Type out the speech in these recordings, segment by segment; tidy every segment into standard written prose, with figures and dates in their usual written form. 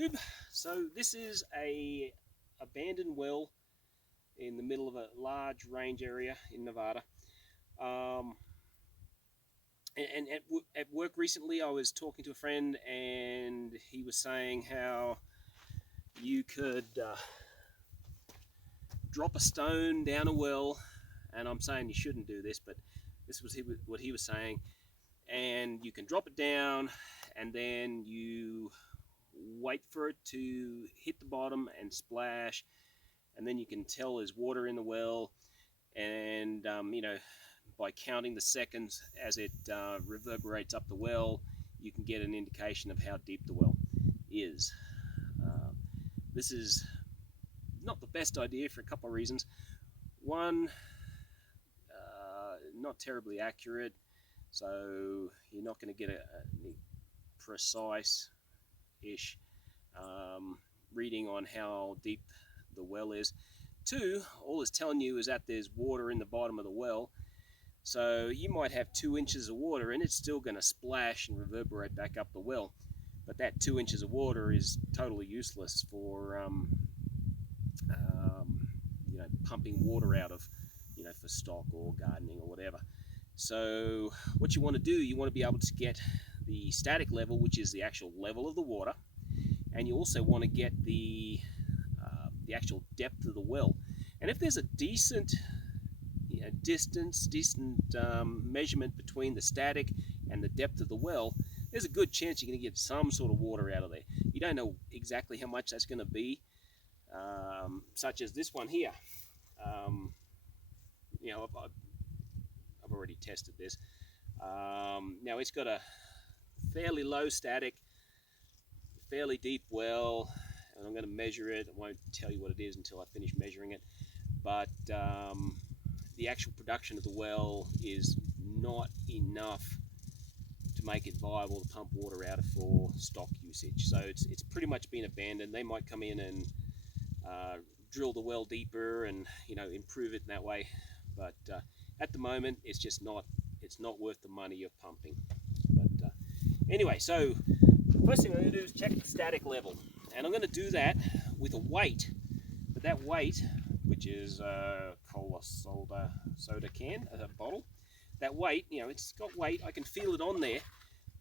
YouTube. So this is a abandoned well in the middle of a large range area in Nevada. And at work recently, I was talking to a friend, and he was saying how you could drop a stone down a well, and I'm saying you shouldn't do this, but this was what he was saying. And you can drop it down, and then you wait for it to hit the bottom and splash, and then you can tell there's water in the well, and by counting the seconds as it reverberates up the well, you can get an indication of how deep the well is. This is not the best idea for a couple of reasons. One, not terribly accurate, so you're not going to get a precise-ish reading on how deep the well is. Two, all it's telling you is that there's water in the bottom of the well, so you might have 2 inches of water and it's still going to splash and reverberate back up the well, but that 2 inches of water is totally useless for pumping water out of, for stock or gardening or whatever. So what you want to do, you want to be able to get the static level, which is the actual level of the water, and you also want to get the actual depth of the well. And if there's a decent measurement between the static and the depth of the well, there's a good chance you're going to get some sort of water out of there. You don't know exactly how much that's going to be, such as this one here. I've already tested this. Now it's got a fairly low static, fairly deep well, and I'm going to measure it. I won't tell you what it is until I finish measuring it, but the actual production of the well is not enough to make it viable to pump water out of for stock usage. So it's pretty much been abandoned. They might come in and drill the well deeper and improve it in that way, but at the moment it's just not worth the money of pumping. But anyway, so first thing I'm going to do is check the static level, and I'm going to do that with a weight. But that weight, which is a cola soda can, a bottle, that weight, it's got weight. I can feel it on there,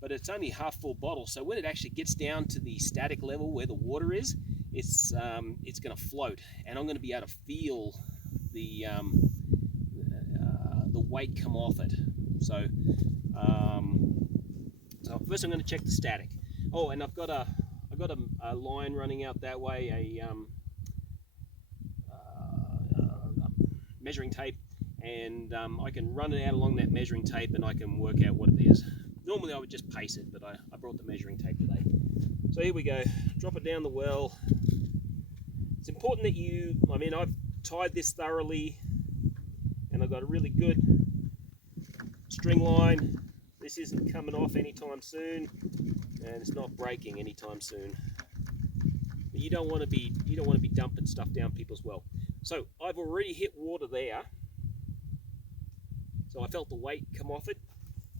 but it's only half full bottle. So when it actually gets down to the static level where the water is, it's going to float, and I'm going to be able to feel the weight come off it. So first I'm going to check the static. Oh, and I've got a line running out that way, a measuring tape, and I can run it out along that measuring tape, and I can work out what it is. Normally I would just pace it, but I brought the measuring tape today. So here we go. Drop it down the well. It's important that I've tied this thoroughly, and I've got a really good string line. This isn't coming off anytime soon, and it's not breaking anytime soon. But you don't want to be dumping stuff down people's well. So I've already hit water there, so I felt the weight come off it.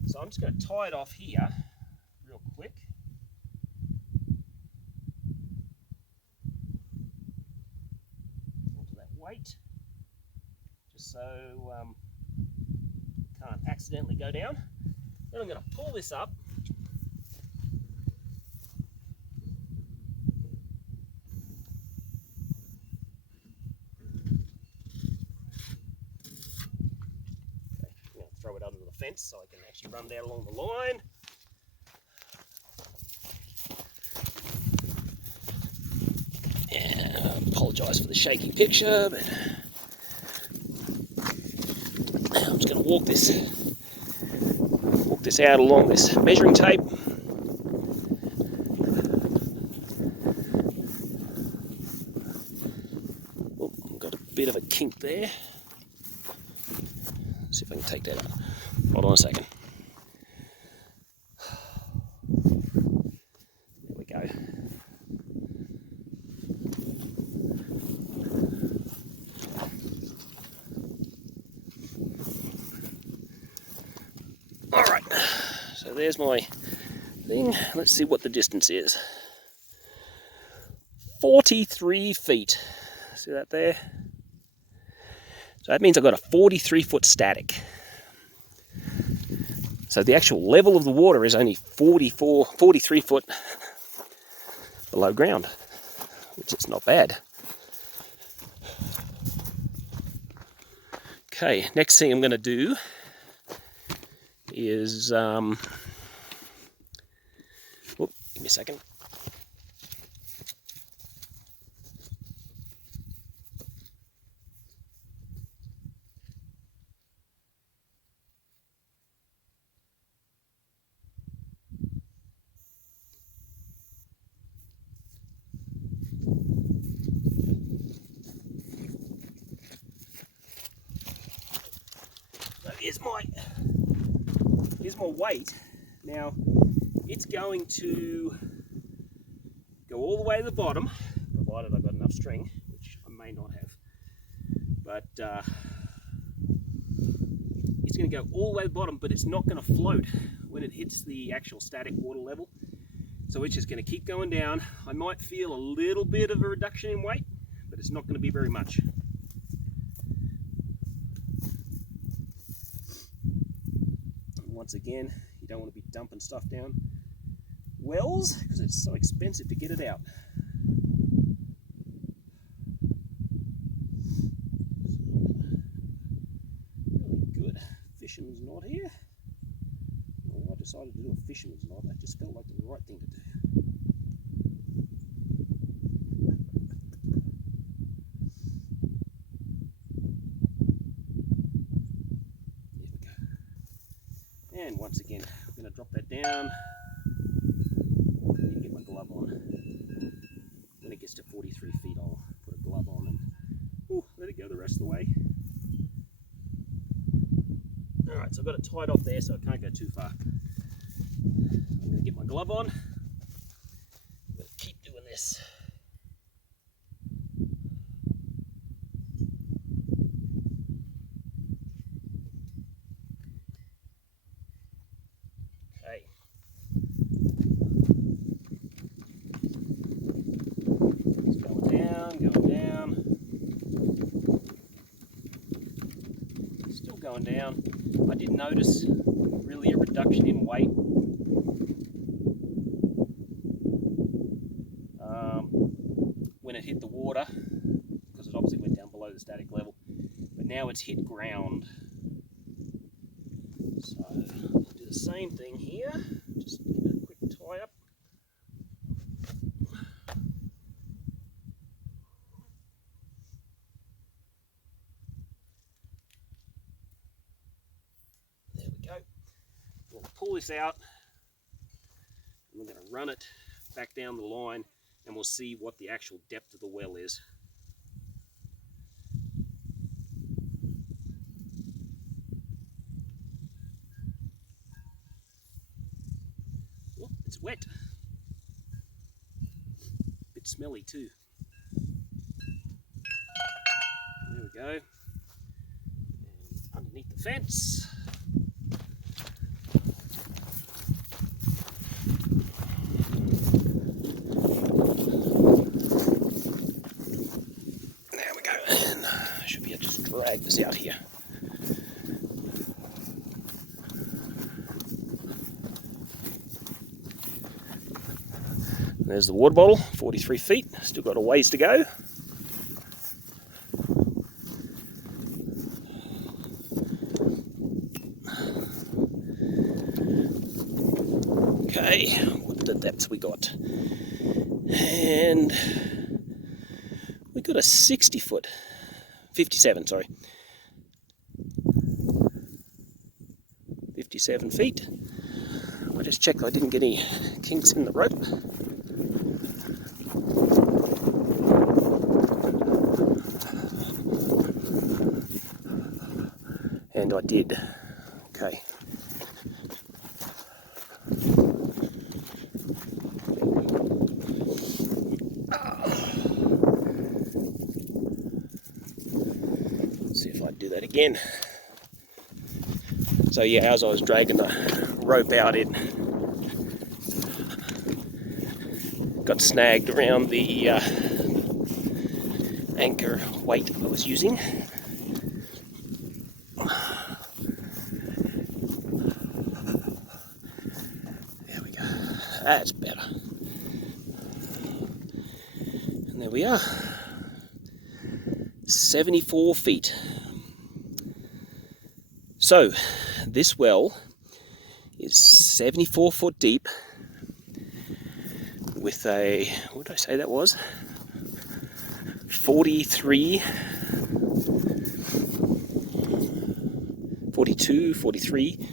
So I'm just going to tie it off here real quick. Onto that weight, just so can't accidentally go down. Then I'm going to pull this up. Okay, I'm going to throw it under the fence so I can actually run down along the line. Yeah, I apologise for the shaky picture, but I'm just going to walk this out along this measuring tape. Oh, I've got a bit of a kink there. Let's see if I can take that out. Hold on a second. There we go. Alright, so there's my thing. Let's see what the distance is. 43 feet. See that there? So that means I've got a 43-foot static. So the actual level of the water is only 43 foot below ground, which is not bad. Okay, next thing I'm going to do is, give me a second. Here's my weight. Now, it's going to go all the way to the bottom, provided I've got enough string, which I may not have. But it's going to go all the way to the bottom, but it's not going to float when it hits the actual static water level. So it's just going to keep going down. I might feel a little bit of a reduction in weight, but it's not going to be very much. Once again, you don't want to be dumping stuff down wells because it's so expensive to get it out. Really good fisherman's knot here. Well, I decided to do a fisherman's knot. That just felt like the right thing to do. And once again, I'm going to drop that down. I need to get my glove on. When it gets to 43 feet, I'll put a glove on and let it go the rest of the way. Alright, so I've got it tied off there so it can't go too far. I'm going to get my glove on. I'm going to keep doing this. Going down. I did notice really a reduction in weight when it hit the water, because it obviously went down below the static level, but now it's hit ground. So I'll do the same thing here, just give it a quick tie up. We'll pull this out and we're going to run it back down the line and we'll see what the actual depth of the well is. Oh, it's wet. A bit smelly too. There we go. And underneath the fence. Drag this out here. There's the water bottle, 43 feet, still got a ways to go. Okay, what the depths we got? And we got a 60 foot. 57, sorry. 57 feet. I just checked I didn't get any kinks in the rope. And I did. Okay. See if I do that again. So yeah, as I was dragging the rope out, it got snagged around the anchor weight I was using. There we go. That's better. And there we are. 74 feet. So this well is 74 foot deep with a, what did I say that was? 42, 43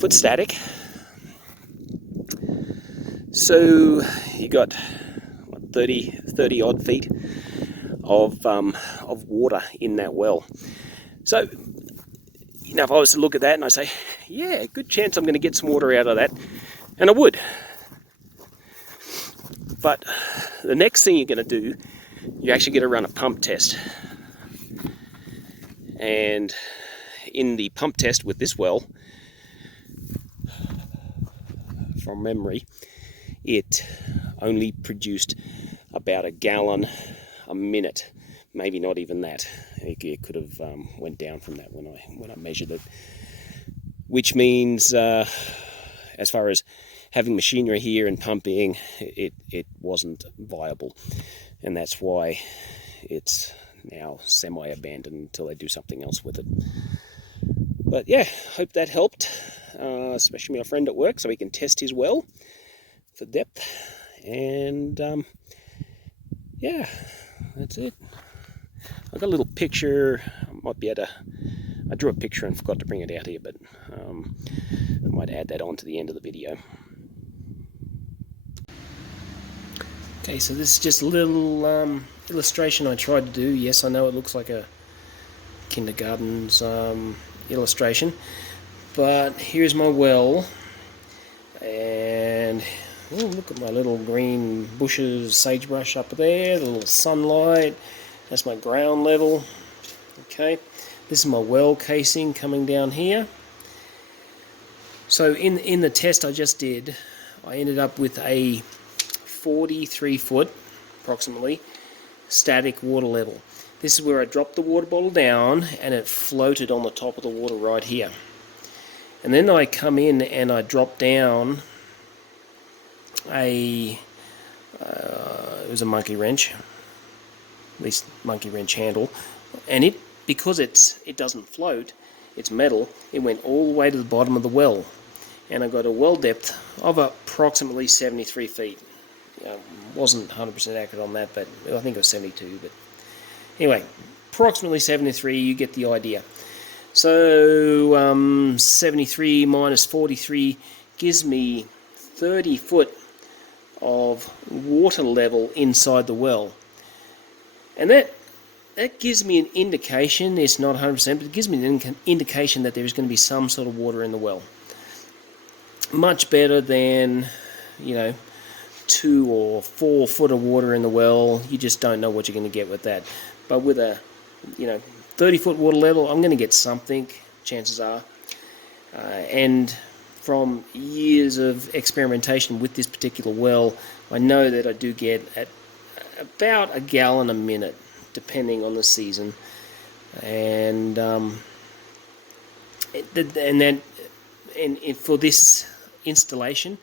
foot static. So you got what, 30 odd feet of water in that well. So, you know, if I was to look at that and I say, yeah, good chance I'm going to get some water out of that, and I would. But the next thing you're going to do, you actually get to run a pump test. And in the pump test with this well, from memory, it only produced about a gallon a minute, maybe not even that. It could have went down from that when I measured it, which means as far as having machinery here and pumping, it wasn't viable, and that's why it's now semi-abandoned until they do something else with it. But yeah, hope that helped, especially my friend at work, so he can test his well for depth. And yeah, that's it. I got a little picture. I might be able to, I drew a picture and forgot to bring it out here, but I might add that on to the end of the video. Okay, so this is just a little illustration I tried to do. Yes, I know it looks like a kindergarten's illustration, but here's my well, and oh, look at my little green bushes, sagebrush up there, the little sunlight. That's my ground level. Okay, this is my well casing coming down here. So in the test I just did, I ended up with a 43 foot approximately static water level. This is where I dropped the water bottle down and it floated on the top of the water right here. And then I come in and I drop down it was a monkey wrench, at least monkey wrench handle, and because it doesn't float, it's metal, it went all the way to the bottom of the well, and I got a well depth of approximately 73 feet. Wasn't 100% accurate on that, but I think it was 72, but anyway, approximately 73, you get the idea. So 73 minus 43 gives me 30 foot of water level inside the well, and that gives me an indication. It's not 100%, but it gives me an indication that there is going to be some sort of water in the well. Much better than, you know, 2 or 4 foot of water in the well. You just don't know what you're going to get with that. But with a, you know, 30 foot water level, I'm going to get something, chances are. And from years of experimentation with this particular well, I know that I do get at about a gallon a minute, depending on the season. And for this installation,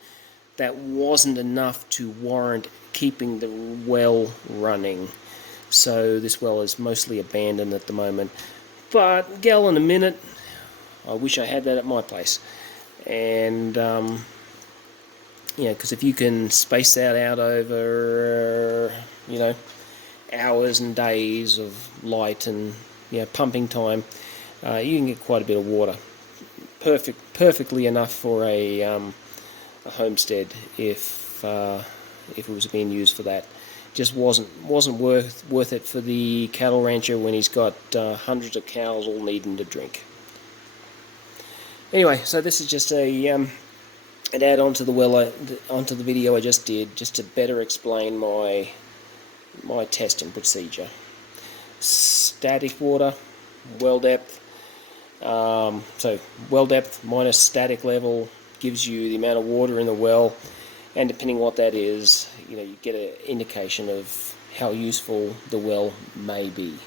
that wasn't enough to warrant keeping the well running. So this well is mostly abandoned at the moment. But gallon a minute, I wish I had that at my place. And you know, because if you can space that out over you know, hours and days of light and, you know, pumping time, you can get quite a bit of water. Perfectly enough for a homestead if it was being used for that. Just wasn't worth it for the cattle rancher when he's got hundreds of cows all needing to drink. Anyway, so this is just an add on to onto the video I just did, just to better explain my testing procedure. Static water, well depth. So well depth minus static level gives you the amount of water in the well, And depending what that is, you get an indication of how useful the well may be.